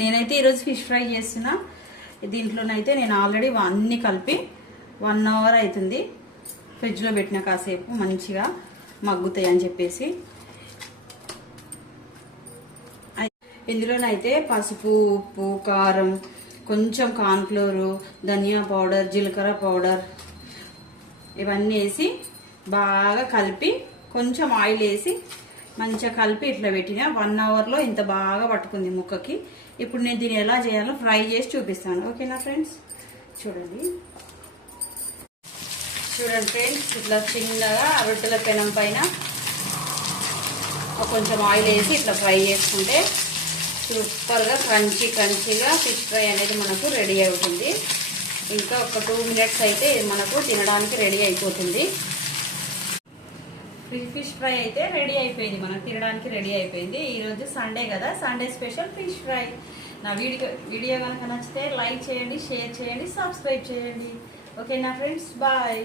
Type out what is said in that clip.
నేనైతే ఈరోజు fish fry చేస్తున్నా. దీంట్లోనైతే నేను ఆల్రెడీ అన్నీ కలిపి 1 అవర్ అవుతుంది ఫ్రిడ్జ్లో పెట్టిన, కాసేపు మంచిగా మగ్గుతాయి అని చెప్పేసి. ఇందులోనైతే పసుపు, ఉప్పు, కారం, కొంచెం కార్న్ఫ్లోరు, ధనియా పౌడర్, జీలకర్ర పౌడర్ ఇవన్నీ వేసి బాగా కలిపి కొంచెం ఆయిల్ వేసి మంచిగా కలిపి ఇట్లా పెట్టిన 1 అవర్లో ఇంత బాగా పట్టుకుంది ముక్కకి. ఇప్పుడు నేను దీన్ని ఎలా చేయాలో ఫ్రై చేసి చూపిస్తాను. ఓకేనా ఫ్రెండ్స్? చూడండి ఫ్రెండ్స్, ఇట్లా చిన్నగా రొట్టెల పెనం పైన కొంచెం ఆయిల్ వేసి ఇట్లా ఫ్రై చేసుకుంటే సూపర్గా క్రంచీగా ఫిష్ ఫ్రై అనేది మనకు రెడీ అవుతుంది. ఇంకా ఒక 2 మినిట్స్ అయితే ఇది మనకు తినడానికి రెడీ అయిపోతుంది. ఫిష్ ఫ్రై అయితే రెడీ అయిపోయింది, మనకు తినడానికి రెడీ అయిపోయింది. ఈరోజు సండే కదా, సండే స్పెషల్ ఫిష్ ఫ్రై. నా వీడియో కనుక నచ్చితే లైక్ చేయండి, షేర్ చేయండి, సబ్స్క్రైబ్ చేయండి. ఓకేనా ఫ్రెండ్స్? బాయ్.